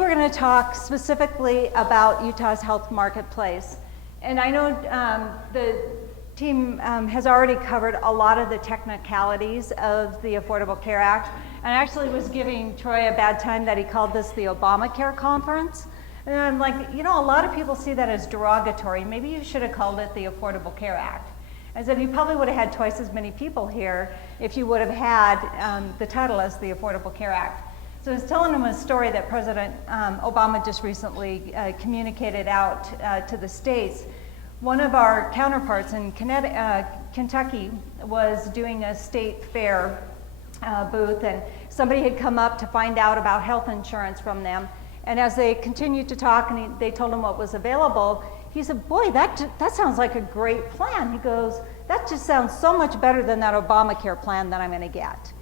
We're going to talk specifically about Utah's health marketplace. And I know the team has already covered a lot of the technicalities of the Affordable Care Act, and actually was giving Troy a bad time that he called this the Obamacare conference. And I'm like, you know, a lot of people see that as derogatory. Maybe you should have called it the Affordable Care Act. I said, you probably would have had twice as many people here if you would have had the title as the Affordable Care Act. So I was telling him a story that President Obama just recently communicated out to the states. One of our counterparts in Kentucky was doing a state fair booth, and somebody had come up to find out about health insurance from them. And as they continued to talk and they told him what was available, he said, boy, that sounds like a great plan. He goes, that just sounds so much better than that Obamacare plan that I'm going to get.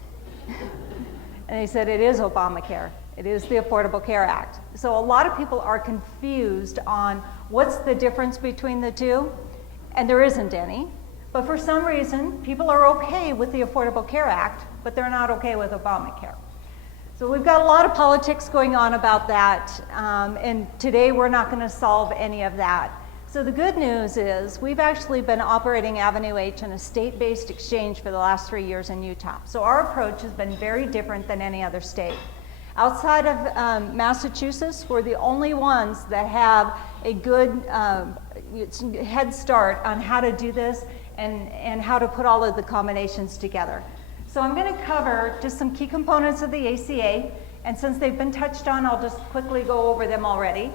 And he said, it is Obamacare. It is the Affordable Care Act. So a lot of people are confused on what's the difference between the two, and there isn't any. But for some reason, people are okay with the Affordable Care Act, but they're not okay with Obamacare. So we've got a lot of politics going on about that, and today we're not going to solve any of that. So the good news is we've actually been operating Avenue H in a state-based exchange for the last 3 years in Utah. So our approach has been very different than any other state. Outside of Massachusetts, we're the only ones that have a good head start on how to do this and how to put all of the combinations together. So I'm going to cover just some key components of the ACA, and since they've been touched on, I'll just quickly go over them already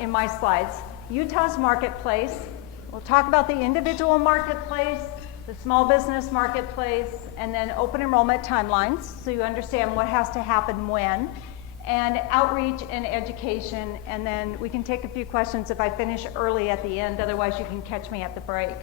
in my slides. Utah's marketplace. We'll talk about the individual marketplace, the small business marketplace, and then open enrollment timelines, so you understand what has to happen when, and outreach and education, and then we can take a few questions if I finish early at the end, otherwise you can catch me at the break.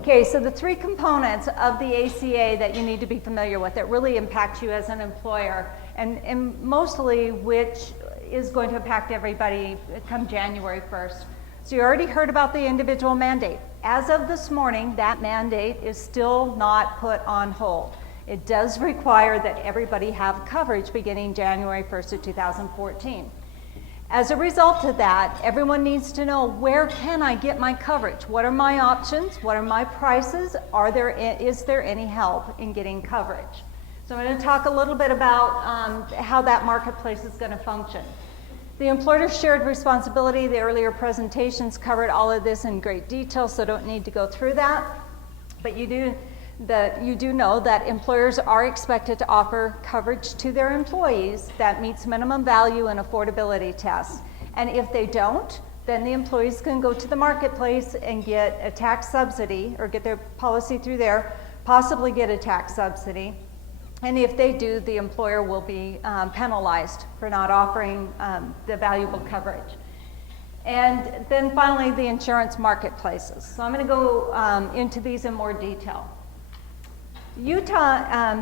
Okay, so the three components of the ACA that you need to be familiar with that really impact you as an employer, and mostly which is going to impact everybody come January 1st. So you already heard about the individual mandate. As of this morning, that mandate is still not put on hold. It does require that everybody have coverage beginning January 1st of 2014. As a result of that, everyone needs to know, where can I get my coverage? What are my options? What are my prices? Is there any help in getting coverage? So I'm going to talk a little bit about how that marketplace is going to function. The employer shared responsibility, the earlier presentations covered all of this in great detail, so don't need to go through that. But you do know that employers are expected to offer coverage to their employees that meets minimum value and affordability tests. And if they don't, then the employees can go to the marketplace and get a tax subsidy, or get their policy through there, possibly get a tax subsidy. And if they do, the employer will be penalized for not offering the valuable coverage. And then finally, the insurance marketplaces. So I'm going to go into these in more detail. Utah,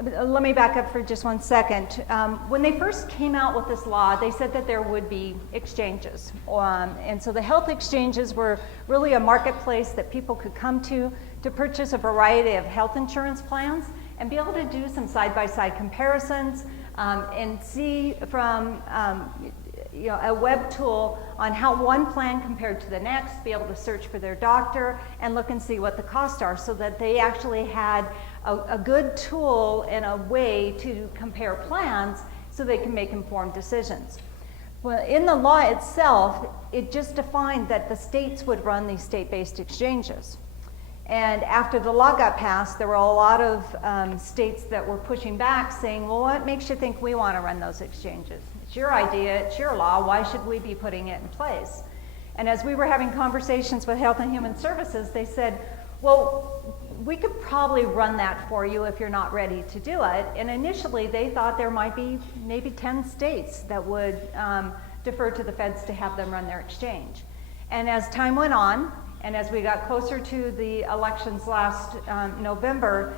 let me back up for just 1 second. When they first came out with this law, they said that there would be exchanges. And so the health exchanges were really a marketplace that people could come to purchase a variety of health insurance plans and be able to do some side-by-side comparisons and see from a web tool on how one plan compared to the next, be able to search for their doctor and look and see what the costs are, so that they actually had a good tool and a way to compare plans so they can make informed decisions. Well, in the law itself, it just defined that the states would run these state-based exchanges. And after the law got passed, there were a lot of states that were pushing back, saying, well, what makes you think we want to run those exchanges? It's your idea, it's your law, why should we be putting it in place? And as we were having conversations with Health and Human Services, they said, well, we could probably run that for you if you're not ready to do it. And initially, they thought there might be maybe 10 states that would defer to the feds to have them run their exchange. And as time went on, and as we got closer to the elections last November,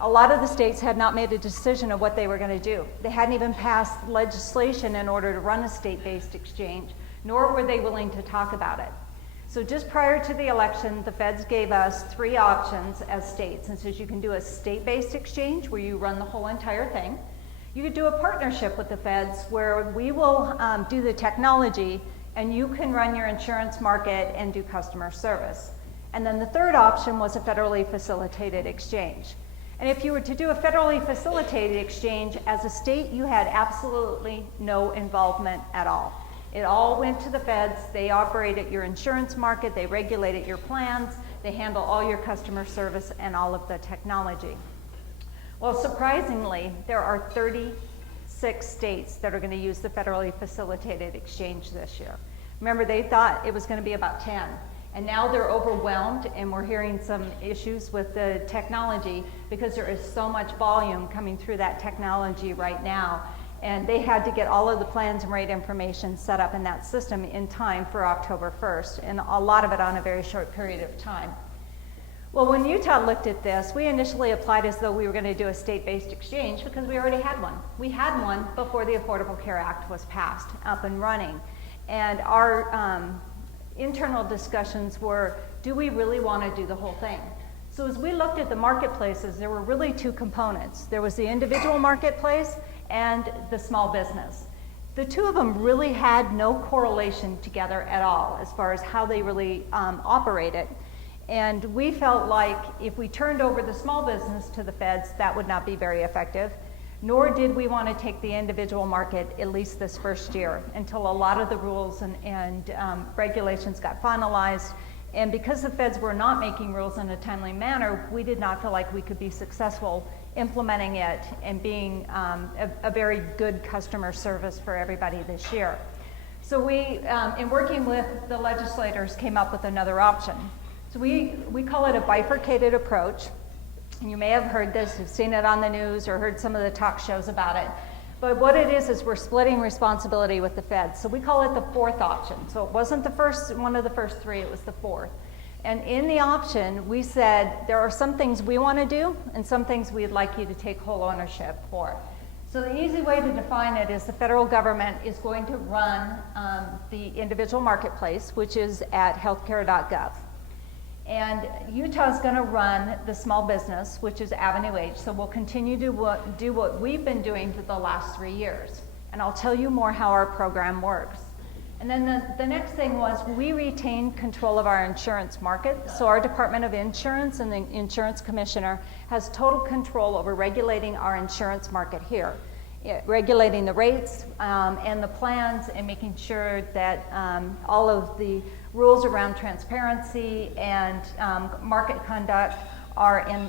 a lot of the states had not made a decision of what they were going to do. They hadn't even passed legislation in order to run a state-based exchange, nor were they willing to talk about it. So just prior to the election, the feds gave us 3 options as states, and says you can do a state-based exchange where you run the whole entire thing. You could do a partnership with the feds where we will do the technology and you can run your insurance market and do customer service. And then the third option was a federally facilitated exchange. And if you were to do a federally facilitated exchange, as a state, you had absolutely no involvement at all. It all went to the feds. They operated your insurance market, they regulated your plans, they handle all your customer service and all of the technology. Well, surprisingly, there are 36 states that are going to use the federally facilitated exchange this year. Remember, they thought it was going to be about 10. And now they're overwhelmed, and we're hearing some issues with the technology because there is so much volume coming through that technology right now. And they had to get all of the plans and rate information set up in that system in time for October 1st, and a lot of it on a very short period of time. Well, when Utah looked at this, we initially applied as though we were going to do a state-based exchange because we already had one. We had one before the Affordable Care Act was passed, up and running. And our internal discussions were, do we really want to do the whole thing? So as we looked at the marketplaces, there were really two components. There was the individual marketplace and the small business. The two of them really had no correlation together at all as far as how they really operated. And we felt like if we turned over the small business to the feds, that would not be very effective. Nor did we want to take the individual market, at least this first year, until a lot of the rules and regulations got finalized. And because the feds were not making rules in a timely manner, we did not feel like we could be successful implementing it and being a very good customer service for everybody this year. So we, in working with the legislators, came up with another option. So we call it a bifurcated approach. And you may have heard this, you've seen it on the news or heard some of the talk shows about it. But what it is we're splitting responsibility with the feds. So we call it the fourth option. So it wasn't the first, one of the first three, it was the fourth. And in the option, we said there are some things we want to do and some things we'd like you to take whole ownership for. So the easy way to define it is the federal government is going to run the individual marketplace, which is at healthcare.gov. And Utah's going to run the small business, which is Avenue H. So we'll continue to do what we've been doing for the last 3 years. And I'll tell you more how our program works. And then the next thing was we retain control of our insurance market. So our Department of Insurance and the Insurance Commissioner has total control over regulating our insurance market here. Regulating the rates and the plans and making sure that all of the rules around transparency and market conduct are in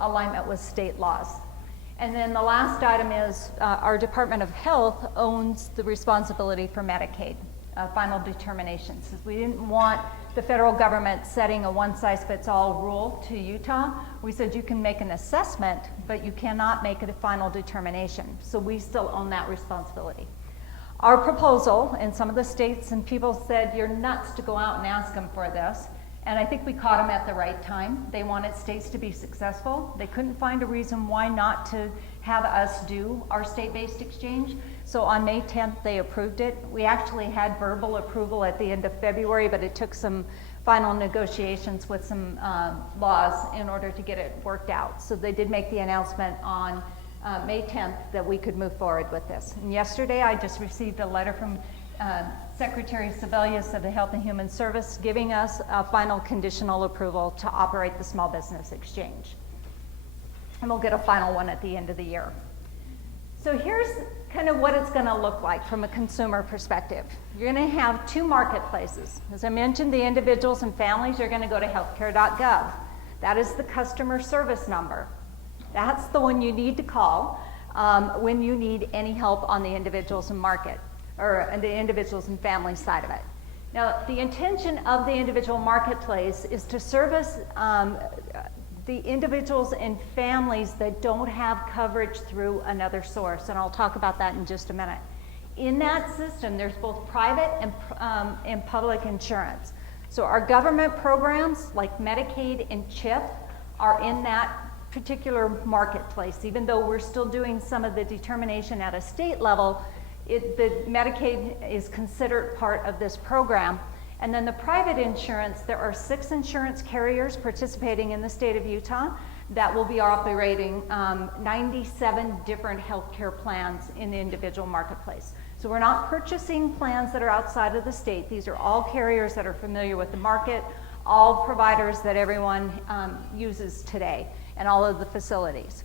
alignment with state laws. And then the last item is our Department of Health owns the responsibility for Medicaid final determinations. We didn't want the federal government setting a one-size-fits-all rule to Utah. We said you can make an assessment, but you cannot make it a final determination. So we still own that responsibility. Our proposal, and some of the states and people said, you're nuts to go out and ask them for this. And I think we caught them at the right time. They wanted states to be successful. They couldn't find a reason why not to have us do our state-based exchange. So on May 10th, they approved it. We actually had verbal approval at the end of February, but it took some final negotiations with some laws in order to get it worked out. So they did make the announcement on May 10th that we could move forward with this. And yesterday, I just received a letter from Secretary Sebelius of the Health and Human Service giving us a final conditional approval to operate the small business exchange. And we'll get a final one at the end of the year. So here's kind of what it's going to look like from a consumer perspective. You're going to have two marketplaces. As I mentioned, the individuals and families are going to go to healthcare.gov. That is the customer service number. That's the one you need to call when you need any help on the individuals and market, or the individuals and family side of it. Now, the intention of the individual marketplace is to service the individuals and families that don't have coverage through another source, and I'll talk about that in just a minute. In that system, there's both private and public insurance. So our government programs like Medicaid and CHIP are in that particular marketplace. Even though we're still doing some of the determination at a state level, the Medicaid is considered part of this program. And then the private insurance, there are 6 insurance carriers participating in the state of Utah that will be operating 97 different healthcare plans in the individual marketplace. So we're not purchasing plans that are outside of the state. These are all carriers that are familiar with the market, all providers that everyone uses today, and all of the facilities.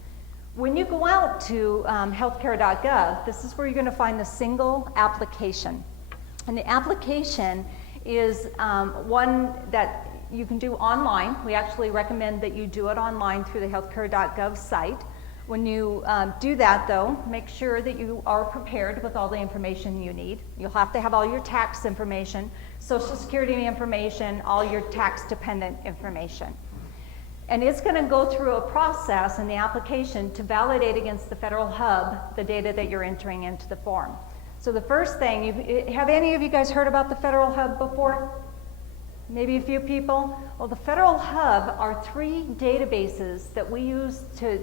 When you go out to healthcare.gov, this is where you're going to find the single application. And the application is one that you can do online. We actually recommend that you do it online through the healthcare.gov site. When you do that, though, make sure that you are prepared with all the information you need. You'll have to have all your tax information, Social Security information, all your tax-dependent information. And it's going to go through a process in the application to validate against the federal hub the data that you're entering into the form. So the first thing, have any of you guys heard about the federal hub before? Maybe a few people? Well, the federal hub are 3 databases that we use to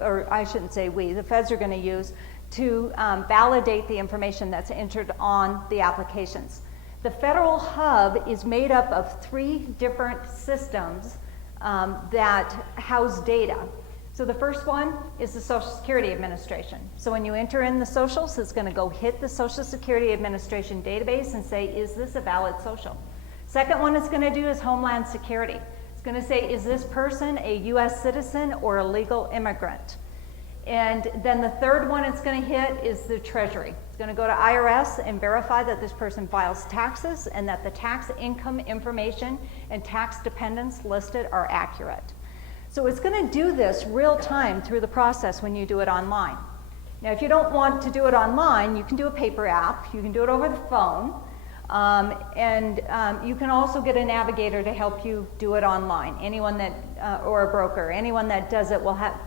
or I shouldn't say we, the feds are going to use to validate the information that's entered on the applications. The federal hub is made up of 3 different systems that house data. So the first one is the Social Security Administration. So when you enter in the socials, it's going to go hit the Social Security Administration database and say, is this a valid social? Second one it's going to do is Homeland Security. It's going to say, is this person a U.S. citizen or a legal immigrant? And then the third one it's going to hit is the Treasury. It's going to go to IRS and verify that this person files taxes and that the tax income information and tax dependents listed are accurate. So it's going to do this real time through the process when you do it online. Now, if you don't want to do it online, you can do a paper app. You can do it over the phone. You can also get a navigator to help you do it online. Anyone that, or a broker, anyone that does it will have,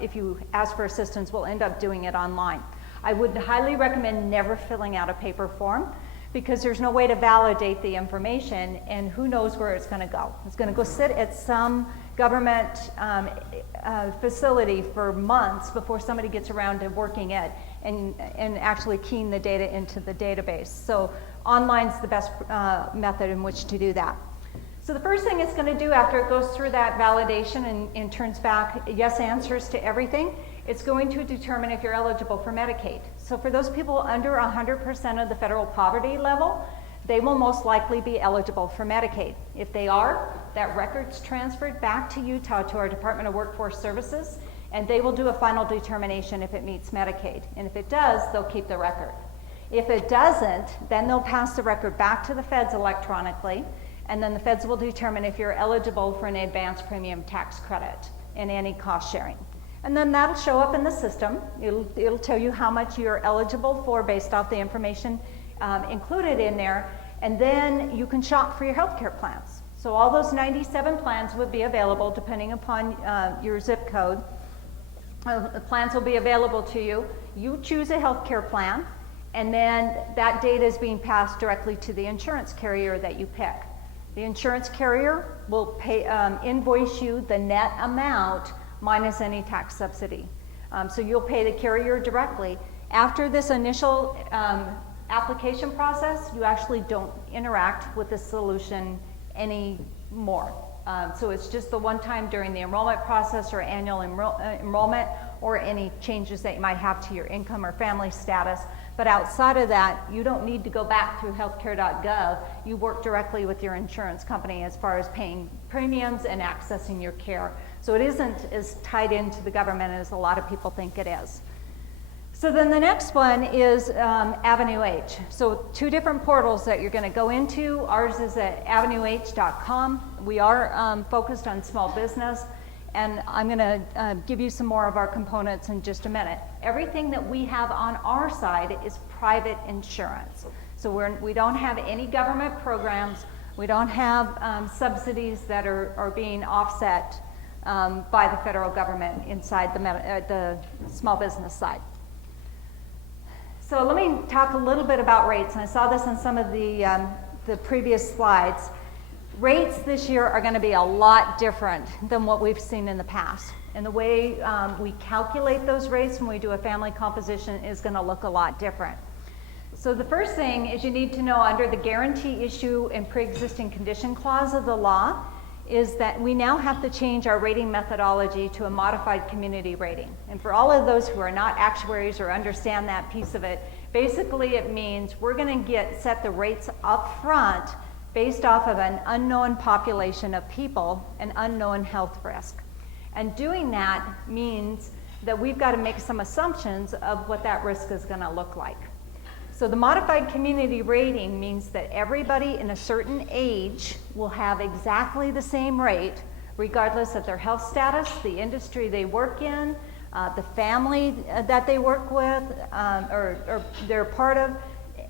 if you ask for assistance, will end up doing it online. I would highly recommend never filling out a paper form because there's no way to validate the information and who knows where it's going to go. It's going to go sit at some government facility for months before somebody gets around to working it and actually keying the data into the database. So online's the best method in which to do that. So the first thing it's going to do after it goes through that validation and turns back yes answers to everything, it's going to determine if you're eligible for Medicaid. So for those people under 100% of the federal poverty level, they will most likely be eligible for Medicaid. If they are, that record's transferred back to Utah to our Department of Workforce Services, and they will do a final determination if it meets Medicaid. And if it does, they'll keep the record. If it doesn't, then they'll pass the record back to the feds electronically, and then the feds will determine if you're eligible for an advanced premium tax credit and any cost sharing. And then that'll show up in the system. It'll tell you how much you're eligible for based off the information included in there, and then you can shop for your healthcare plans. So all those 97 plans would be available depending upon your zip code. The plans will be available to you. You choose a healthcare plan, and then that data is being passed directly to the insurance carrier that you pick. The insurance carrier will pay, invoice you the net amount minus any tax subsidy. So you'll pay the carrier directly. After this initial application process, you actually don't interact with the solution anymore. So it's just the one time during the enrollment process or annual enrollment or any changes that you might have to your income or family status. But outside of that, you don't need to go back through healthcare.gov. You work directly with your insurance company as far as paying premiums and accessing your care. So it isn't as tied into the government as a lot of people think it is. So then the next one is Avenue H. So 2 different portals that you're going to go into. Ours is at avenueh.com. We are focused on small business, and I'm going to give you some more of our components in just a minute. Everything that we have on our side is private insurance. So we don't have any government programs. We don't have subsidies that are being offset by the federal government inside the small business side. So let me talk a little bit about rates. And I saw this on some of the previous slides. Rates this year are going to be a lot different than what we've seen in the past. And the way we calculate those rates when we do a family composition is going to look a lot different. So the first thing is you need to know under the guarantee issue and pre-existing condition clause of the law is that we now have to change our rating methodology to a modified community rating. And for all of those who are not actuaries or understand that piece of it, basically it means we're going to set the rates up front based off of an unknown population of people, an unknown health risk. And doing that means that we've got to make some assumptions of what that risk is going to look like. So the modified community rating means that everybody in a certain age will have exactly the same rate, regardless of their health status, the industry they work in, the family that they work with, or they're part of,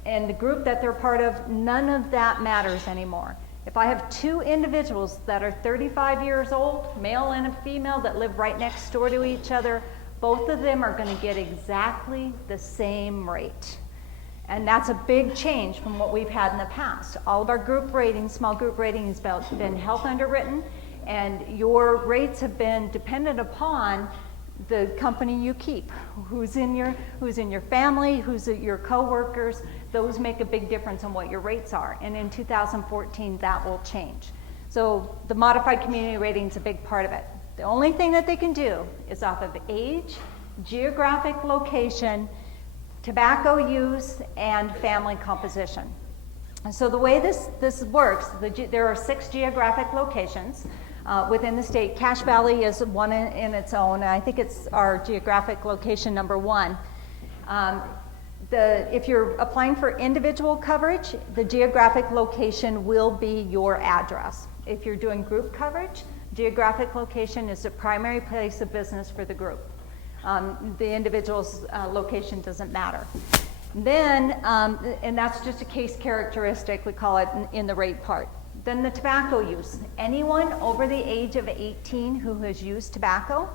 and the group that they're part of. None of that matters anymore. If I have two individuals that are 35 years old, male and a female, that live right next door to each other, both of them are going to get exactly the same rate. And that's a big change from what we've had in the past. All of our group ratings, small group ratings, have been health underwritten, and your rates have been dependent upon the company you keep, who's in your family, who's your coworkers. Those make a big difference on what your rates are. And in 2014, that will change. So the modified community rating is a big part of it. The only thing that they can do is off of age, geographic location, tobacco use, and family composition. And so the way this works, there are 6 geographic locations within the state. Cache Valley is one in its own, and I think it's our geographic location number 1. If you're applying for individual coverage, the geographic location will be your address. If you're doing group coverage, geographic location is the primary place of business for the group. The individual's location doesn't matter. Then, and that's just a case characteristic, we call it in the rate part. Then the tobacco use. Anyone over the age of 18 who has used tobacco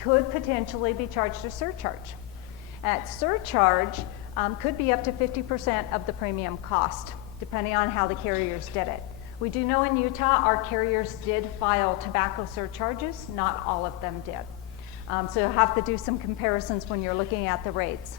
could potentially be charged a surcharge. That surcharge could be up to 50% of the premium cost, depending on how the carriers did it. We do know in Utah our carriers did file tobacco surcharges, not all of them did. So you'll have to do some comparisons when you're looking at the rates.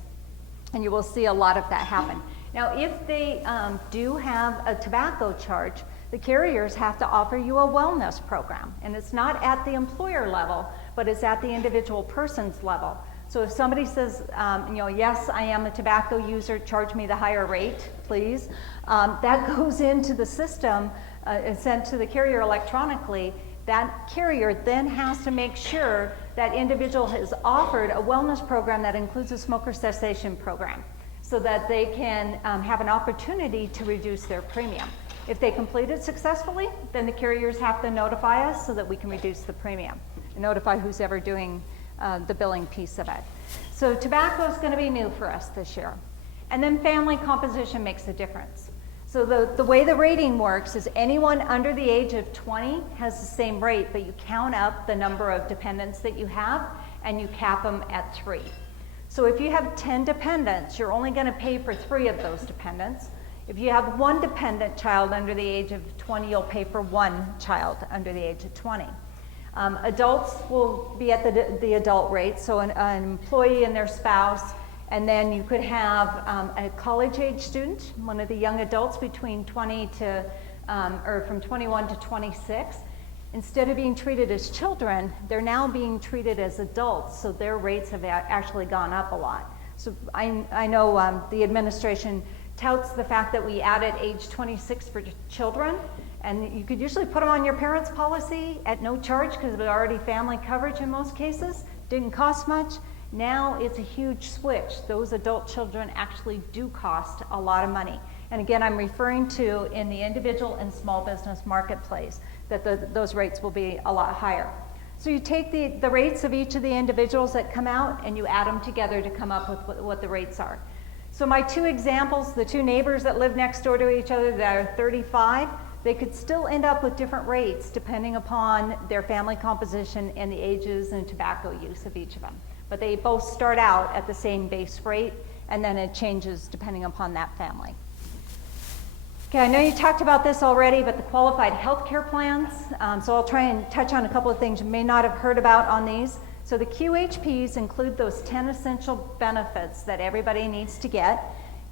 And you will see a lot of that happen. Now, if they do have a tobacco charge, the carriers have to offer you a wellness program. And it's not at the employer level, but it's at the individual person's level. So if somebody says, yes, I am a tobacco user, charge me the higher rate, please, that goes into the system and sent to the carrier electronically. That carrier then has to make sure that individual has offered a wellness program that includes a smoker cessation program so that they can have an opportunity to reduce their premium. If they complete it successfully, then the carriers have to notify us so that we can reduce the premium and notify who's ever doing the billing piece of it. So tobacco is going to be new for us this year. And then family composition makes a difference. So the way the rating works is anyone under the age of 20 has the same rate, but you count up the number of dependents that you have and you cap them at 3. So if you have 10 dependents, you're only going to pay for 3 of those dependents. If you have 1 dependent child under the age of 20, you'll pay for 1 child under the age of 20. Adults will be at the adult rate, so an employee and their spouse. And then you could have a college-age student, one of the young adults between 20 to, or from 21 to 26. Instead of being treated as children, they're now being treated as adults, so their rates have actually gone up a lot. So I know the administration touts the fact that we added age 26 for children, and you could usually put them on your parents' policy at no charge because it was already family coverage in most cases, didn't cost much. Now it's a huge switch. Those adult children actually do cost a lot of money. And again, I'm referring to in the individual and small business marketplace that those rates will be a lot higher. So you take the rates of each of the individuals that come out and you add them together to come up with what the rates are. So my 2 examples, the 2 neighbors that live next door to each other that are 35, they could still end up with different rates depending upon their family composition and the ages and tobacco use of each of them. But they both start out at the same base rate, and then it changes depending upon that family. Okay, I know you talked about this already, but the qualified health care plans, so I'll try and touch on a couple of things you may not have heard about on these. So the QHPs include those 10 essential benefits that everybody needs to get.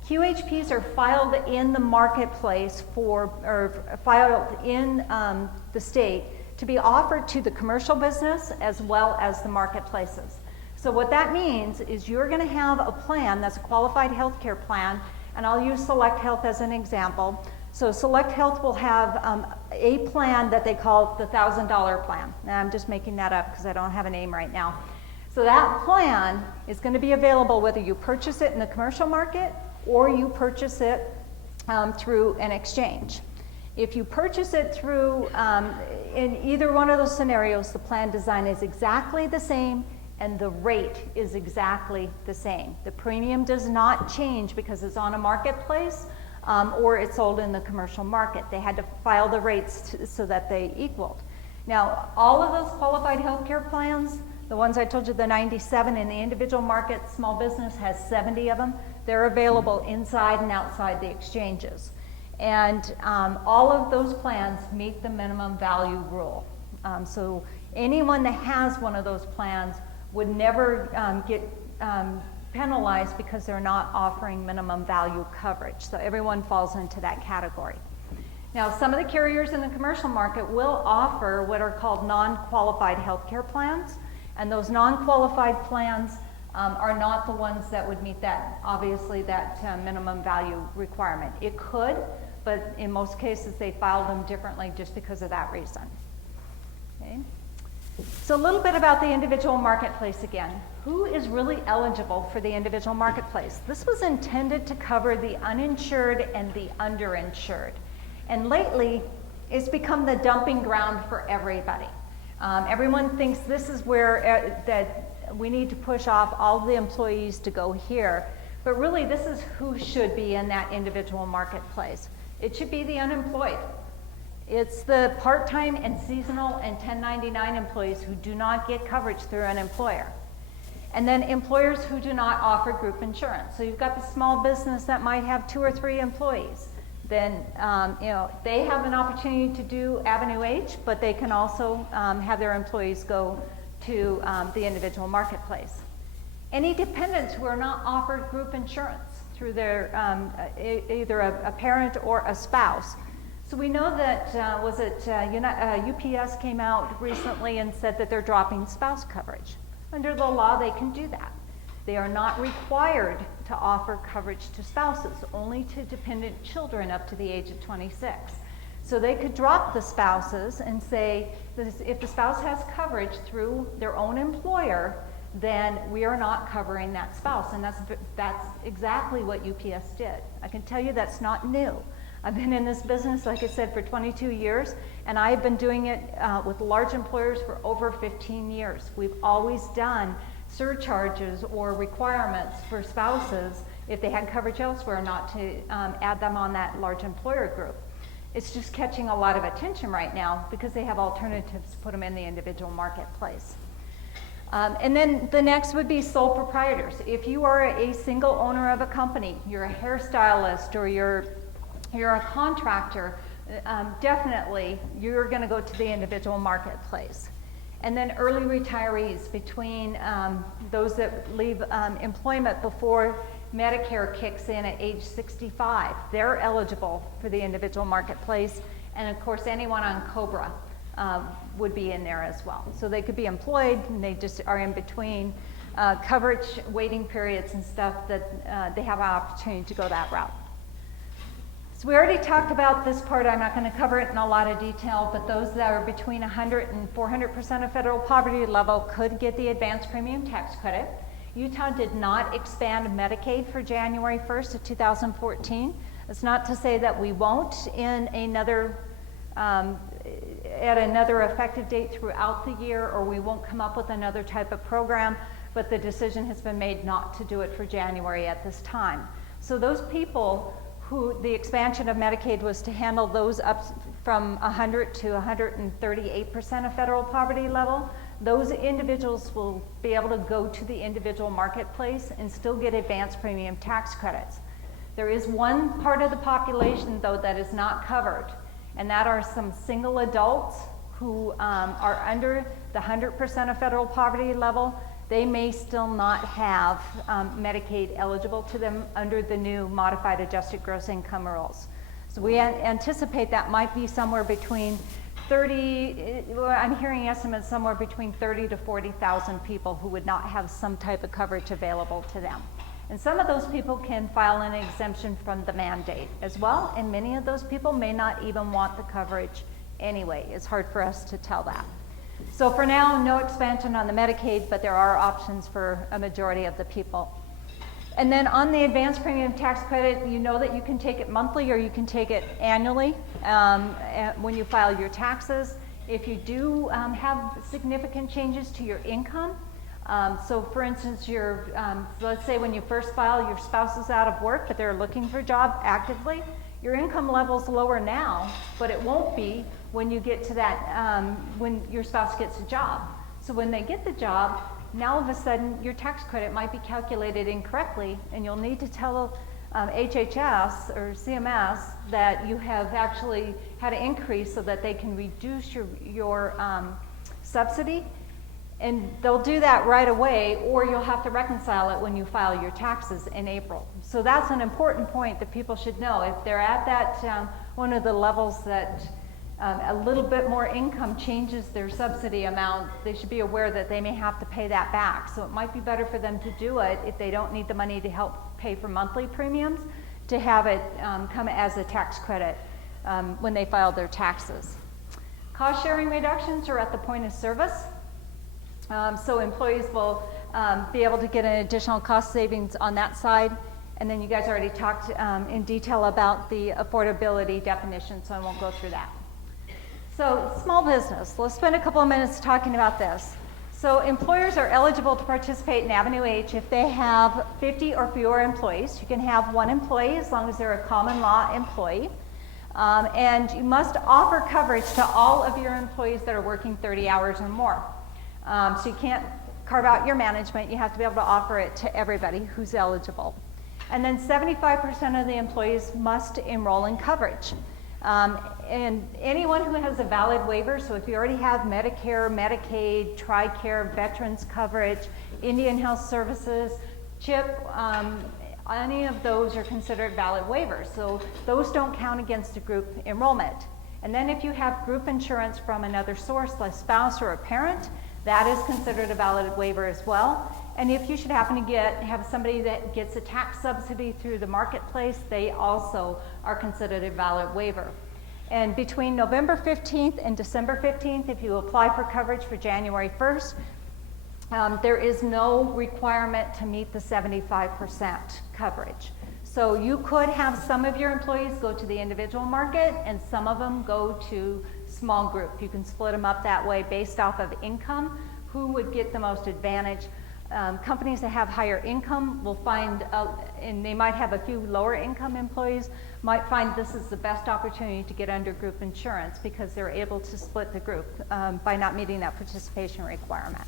QHPs are filed in the marketplace or filed in the state to be offered to the commercial business as well as the marketplaces. So what that means is you're going to have a plan that's a qualified healthcare plan, and I'll use Select Health as an example. So Select Health will have a plan that they call the $1,000 plan. And I'm just making that up because I don't have a name right now. So that plan is going to be available whether you purchase it in the commercial market or you purchase it through an exchange. If you purchase it through, in either one of those scenarios, the plan design is exactly the same and the rate is exactly the same. The premium does not change because it's on a marketplace or it's sold in the commercial market. They had to file the rates so that they equaled. Now, all of those qualified healthcare plans, the ones I told you, the 97 in the individual market, small business has 70 of them. They're available inside and outside the exchanges. And all of those plans meet the minimum value rule. So anyone that has one of those plans would never get penalized because they're not offering minimum value coverage. So everyone falls into that category. Now, some of the carriers in the commercial market will offer what are called non-qualified healthcare plans. And those non-qualified plans are not the ones that would meet that, obviously, that minimum value requirement. It could, but in most cases they filed them differently just because of that reason. Okay. So a little bit about the individual marketplace again. Who is really eligible for the individual marketplace? This was intended to cover the uninsured and the underinsured. And lately, it's become the dumping ground for everybody. Everyone thinks this is where that we need to push off all the employees to go here. But really, this is who should be in that individual marketplace. It should be the unemployed. It's the part-time and seasonal and 1099 employees who do not get coverage through an employer. And then employers who do not offer group insurance. So you've got the small business that might have 2 or 3 employees. Then they have an opportunity to do Avenue H, but they can also have their employees go to the individual marketplace. Any dependents who are not offered group insurance through their either a parent or a spouse. So we know that, UPS came out recently and said that they're dropping spouse coverage. Under the law, they can do that. They are not required to offer coverage to spouses, only to dependent children up to the age of 26. So they could drop the spouses and say, if the spouse has coverage through their own employer, then we are not covering that spouse. And that's exactly what UPS did. I can tell you that's not new. I've been in this business, like I said, for 22 years, and I've been doing it with large employers for over 15 years. We've always done surcharges or requirements for spouses if they had coverage elsewhere not to add them on that large employer group. It's just catching a lot of attention right now because they have alternatives to put them in the individual marketplace. And then the next would be sole proprietors. If you are a single owner of a company, you're a hairstylist or you're a contractor, definitely you're going to go to the individual marketplace. And then early retirees, between those that leave employment before Medicare kicks in at age 65, they're eligible for the individual marketplace. And of course, anyone on COBRA would be in there as well. So they could be employed and they just are in between coverage waiting periods and stuff that they have an opportunity to go that route. So we already talked about this part. I'm not going to cover it in a lot of detail, but those that are between 100 and 400% of federal poverty level could get the advanced premium tax credit. Utah did not expand Medicaid for January 1st of 2014. It's not to say that we won't in another at another effective date throughout the year, or we won't come up with another type of program, but the decision has been made not to do it for January at this time. So those people who the expansion of Medicaid was to handle those up from 100 to 138% of federal poverty level, those individuals will be able to go to the individual marketplace and still get advanced premium tax credits. There is one part of the population, though, that is not covered, and that are some single adults who are under the 100% of federal poverty level. they may still not have Medicaid eligible to them under the new modified adjusted gross income rules. So we anticipate that might be somewhere between 30, I'm hearing estimates somewhere between 30 to 40,000 people who would not have some type of coverage available to them. And some of those people can file an exemption from the mandate as well, and many of those people may not even want the coverage anyway. It's hard for us to tell that. So for now, no expansion on the Medicaid, but there are options for a majority of the people. And then on the advanced premium tax credit, you know that you can take it monthly or you can take it annually when you file your taxes. If you do have significant changes to your income, so for instance, let's say when you first file, your spouse is out of work, but they're looking for a job actively, your income level's lower now, but it won't be when you get to that, when your spouse gets a job. So when they get the job, now all of a sudden your tax credit might be calculated incorrectly, and you'll need to tell HHS or CMS that you have actually had an increase so that they can reduce your subsidy. And they'll do that right away, or you'll have to reconcile it when you file your taxes in April. So that's an important point that people should know. If they're at that one of the levels that a little bit more income changes their subsidy amount, they should be aware that they may have to pay that back. So it might be better for them to do it if they don't need the money to help pay for monthly premiums, to have it come as a tax credit when they file their taxes. Cost sharing reductions are at the point of service. So employees will be able to get an additional cost savings on that side. And then you guys already talked in detail about the affordability definition, so I won't go through that. So small business, let's spend a couple of minutes talking about this. So employers are eligible to participate in Avenue H if they have 50 or fewer employees. You can have one employee as long as they're a common law employee. And you must offer coverage to all of your employees that are working 30 hours or more. So you can't carve out your management, you have to be able to offer it to everybody who's eligible. And then 75% of the employees must enroll in coverage. And anyone who has a valid waiver, so if you already have Medicare, Medicaid, TRICARE, Veterans coverage, Indian Health Services, CHIP, any of those are considered valid waivers. So those don't count against the group enrollment. And then if you have group insurance from another source, like spouse or a parent, that is considered a valid waiver as well. And if you should happen to have somebody that gets a tax subsidy through the marketplace, they also are considered a valid waiver. And between November 15th and December 15th, if you apply for coverage for January 1st, there is no requirement to meet the 75% coverage. So you could have some of your employees go to the individual market and some of them go to small group. You can split them up that way based off of income, who would get the most advantage. Companies that have higher income will find, and they might have a few lower income employees, might find this is the best opportunity to get under group insurance because they're able to split the group by not meeting that participation requirement.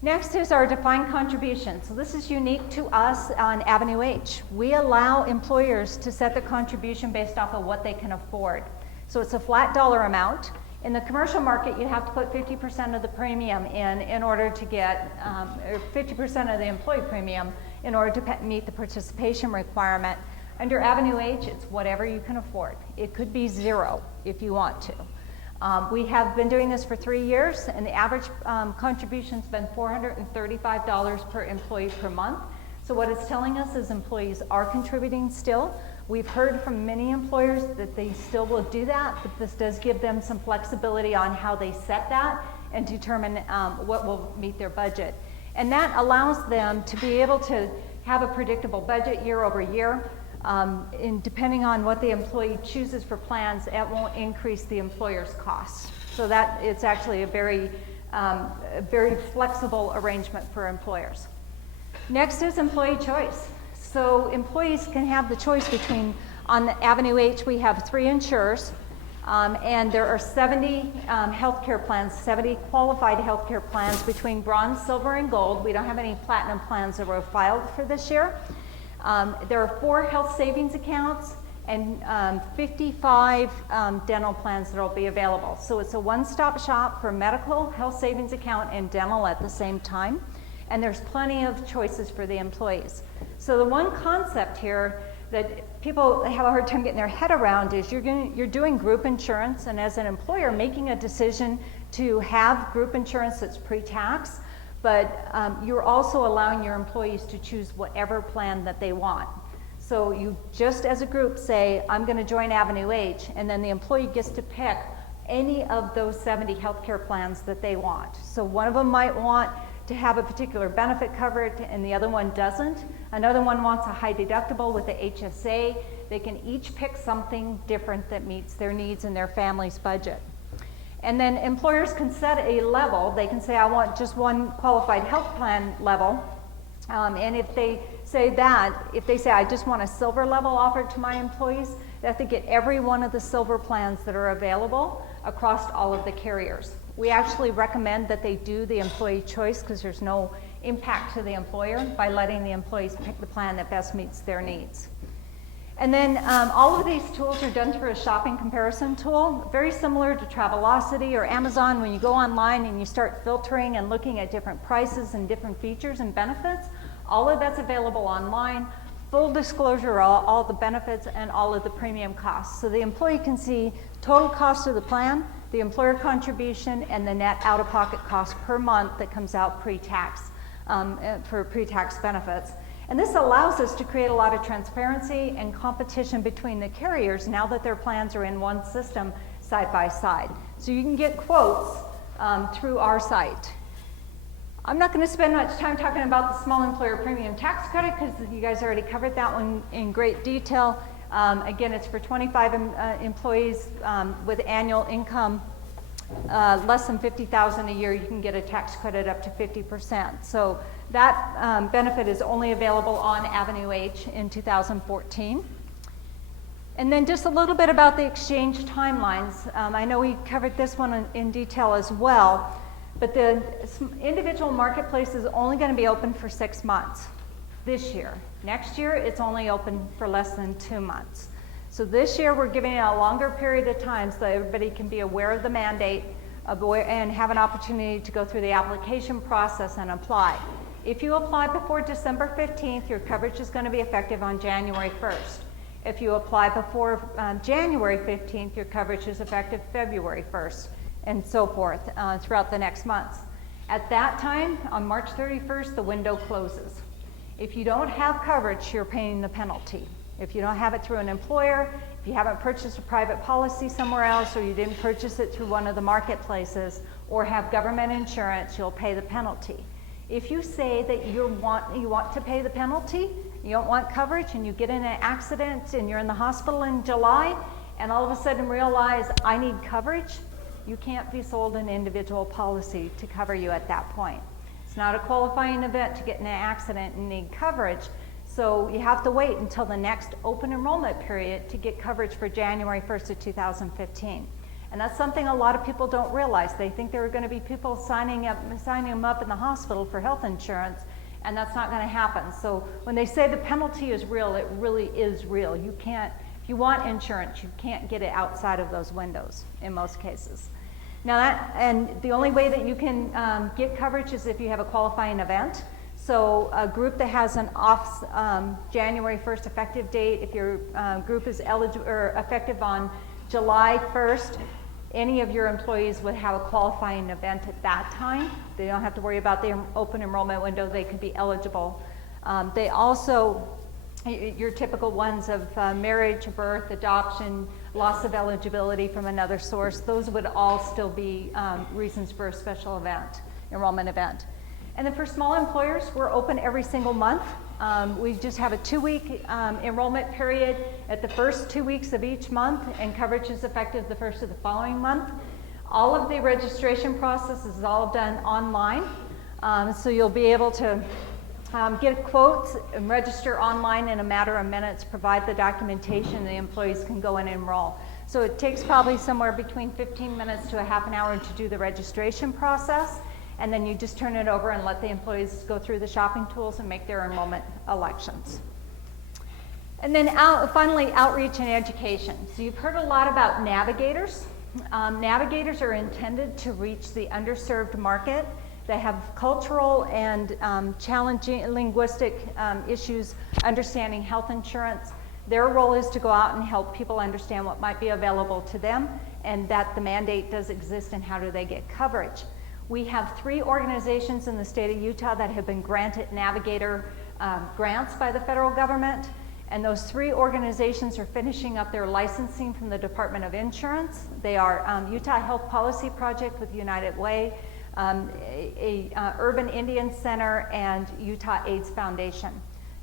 Next is our defined contribution. So this is unique to us on Avenue H. We allow employers to set the contribution based off of what they can afford. So it's a flat dollar amount. In the commercial market, you have to put 50% of the premium in order to get, or 50% of the employee premium in order to meet the participation requirement. Under Avenue H, it's whatever you can afford. It could be zero if you want to. We have been doing this for 3 years, and the average contribution's been $435 per employee per month. So what it's telling us is employees are contributing still. We've heard from many employers that they still will do that, but this does give them some flexibility on how they set that and determine what will meet their budget. And that allows them to be able to have a predictable budget year over year. And depending on what the employee chooses for plans, it won't increase the employer's costs. So that it's actually a very flexible arrangement for employers. Next is employee choice. So employees can have the choice between, on the Avenue H, we have 3 insurers, and there are 70 healthcare plans, 70 qualified healthcare plans between bronze, silver, and gold. We don't have any platinum plans that were filed for this year. There are 4 health savings accounts and 55 dental plans that will be available. So it's a one-stop shop for medical, health savings account, and dental at the same time. And there's plenty of choices for the employees. So the one concept here that people have a hard time getting their head around is you're doing group insurance, and as an employer making a decision to have group insurance that's pre-tax, but you're also allowing your employees to choose whatever plan that they want. So you just as a group say, I'm going to join Avenue H, and then the employee gets to pick any of those 70 healthcare plans that they want. So one of them might want to have a particular benefit covered and the other one doesn't. Another one wants a high deductible with the HSA. They can each pick something different that meets their needs and their family's budget. And then employers can set a level. They can say, I want just one qualified health plan level. And if they say, I just want a silver level offered to my employees, they have to get every one of the silver plans that are available across all of the carriers. We actually recommend that they do the employee choice because there's no impact to the employer by letting the employees pick the plan that best meets their needs. And then all of these tools are done through a shopping comparison tool, very similar to Travelocity or Amazon. When you go online and you start filtering and looking at different prices and different features and benefits, all of that's available online. Full disclosure, all the benefits and all of the premium costs. So the employee can see total cost of the plan, the employer contribution, and the net out-of-pocket cost per month that comes out pre-tax for pre-tax benefits. And this allows us to create a lot of transparency and competition between the carriers now that their plans are in one system side by side. So you can get quotes through our site. I'm not going to spend much time talking about the small employer premium tax credit because you guys already covered that one in great detail. Again, it's for 25 employees with annual income less than $50,000 a year. You can get a tax credit up to 50%. So that benefit is only available on Avenue H in 2014. And then just a little bit about the exchange timelines. I know we covered this one in detail as well, but the individual marketplace is only going to be open for 6 months this year. Next year, it's only open for less than 2 months. So this year, we're giving it a longer period of time so that everybody can be aware of the mandate and have an opportunity to go through the application process and apply. If you apply before December 15th, your coverage is going to be effective on January 1st. If you apply before January 15th, your coverage is effective February 1st, and so forth throughout the next months. At that time, on March 31st, the window closes. If you don't have coverage, you're paying the penalty. If you don't have it through an employer, if you haven't purchased a private policy somewhere else, or you didn't purchase it through one of the marketplaces, or have government insurance, you'll pay the penalty. If you say that you want to pay the penalty, you don't want coverage, and you get in an accident and you're in the hospital in July, and all of a sudden realize I need coverage, you can't be sold an individual policy to cover you at that point. It's not a qualifying event to get in an accident and need coverage, so you have to wait until the next open enrollment period to get coverage for January 1st of 2015. And that's something a lot of people don't realize. They think there are going to be people signing them up in the hospital for health insurance, and that's not going to happen. So when they say the penalty is real, it really is real. You can't, if you want insurance, you can't get it outside of those windows in most cases. Now and the only way that you can get coverage is if you have a qualifying event. So a group that has an off January 1st effective date, if your group is eligible or effective on July 1st, any of your employees would have a qualifying event at that time. They don't have to worry about the open enrollment window. They could be eligible. They also, your typical ones of marriage, birth, adoption, loss of eligibility from another source, those would all still be reasons for a special event, enrollment event. And then for small employers, we're open every single month. We just have a 2-week enrollment period at the first 2 weeks of each month, and coverage is effective the first of the following month. All of the registration process is all done online, so you'll be able to get quotes and register online in a matter of minutes, provide the documentation, the employees can go and enroll. So it takes probably somewhere between 15 minutes to a half an hour to do the registration process, and then you just turn it over and let the employees go through the shopping tools and make their enrollment elections. And then finally, outreach and education. So you've heard a lot about navigators. Navigators are intended to reach the underserved market. They have cultural and challenging linguistic issues understanding health insurance. Their role is to go out and help people understand what might be available to them and that the mandate does exist and how do they get coverage. We have 3 organizations in the state of Utah that have been granted Navigator grants by the federal government. And those 3 organizations are finishing up their licensing from the Department of Insurance. They are Utah Health Policy Project with United Way, Urban Indian Center, and Utah AIDS Foundation.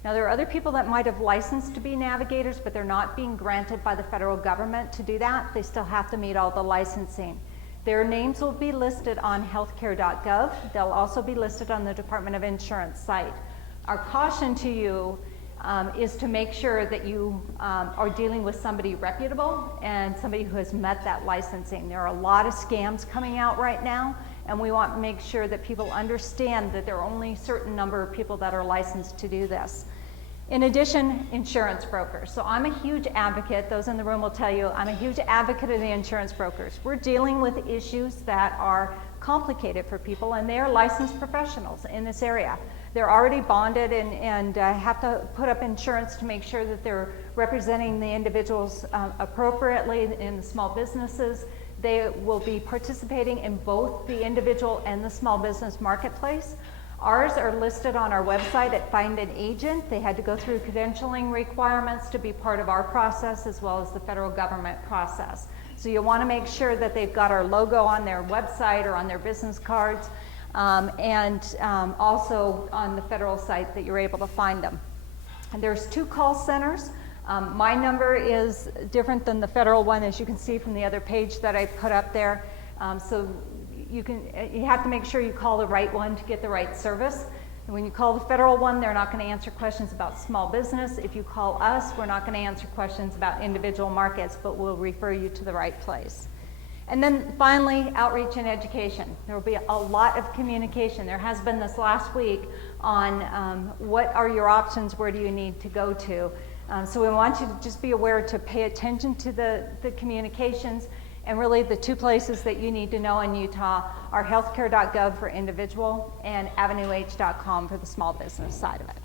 Now there are other people that might have licensed to be navigators, but they're not being granted by the federal government to do that. They still have to meet all the licensing. Their names will be listed on healthcare.gov. They'll also be listed on the Department of Insurance site. Our caution to you is to make sure that you are dealing with somebody reputable and somebody who has met that licensing. There are a lot of scams coming out right now, and we want to make sure that people understand that there are only a certain number of people that are licensed to do this. In addition, insurance brokers. So I'm a huge advocate, those in the room will tell you, I'm a huge advocate of the insurance brokers. We're dealing with issues that are complicated for people, and they are licensed professionals in this area. They're already bonded and have to put up insurance to make sure that they're representing the individuals appropriately in the small businesses. They will be participating in both the individual and the small business marketplace. Ours are listed on our website at Find an Agent. They had to go through credentialing requirements to be part of our process as well as the federal government process. So you want to make sure that they've got our logo on their website or on their business cards. Also on the federal site that you're able to find them. And there's 2 call centers. My number is different than the federal one, as you can see from the other page that I put up there. So you have to make sure you call the right one to get the right service. And when you call the federal one, they're not going to answer questions about small business. If you call us, we're not going to answer questions about individual markets, but we'll refer you to the right place. And then finally, outreach and education. There will be a lot of communication. There has been this last week on what are your options, where do you need to go to. So we want you to just be aware to pay attention to the communications, and really the 2 places that you need to know in Utah are healthcare.gov for individual and avenueh.com for the small business side of it.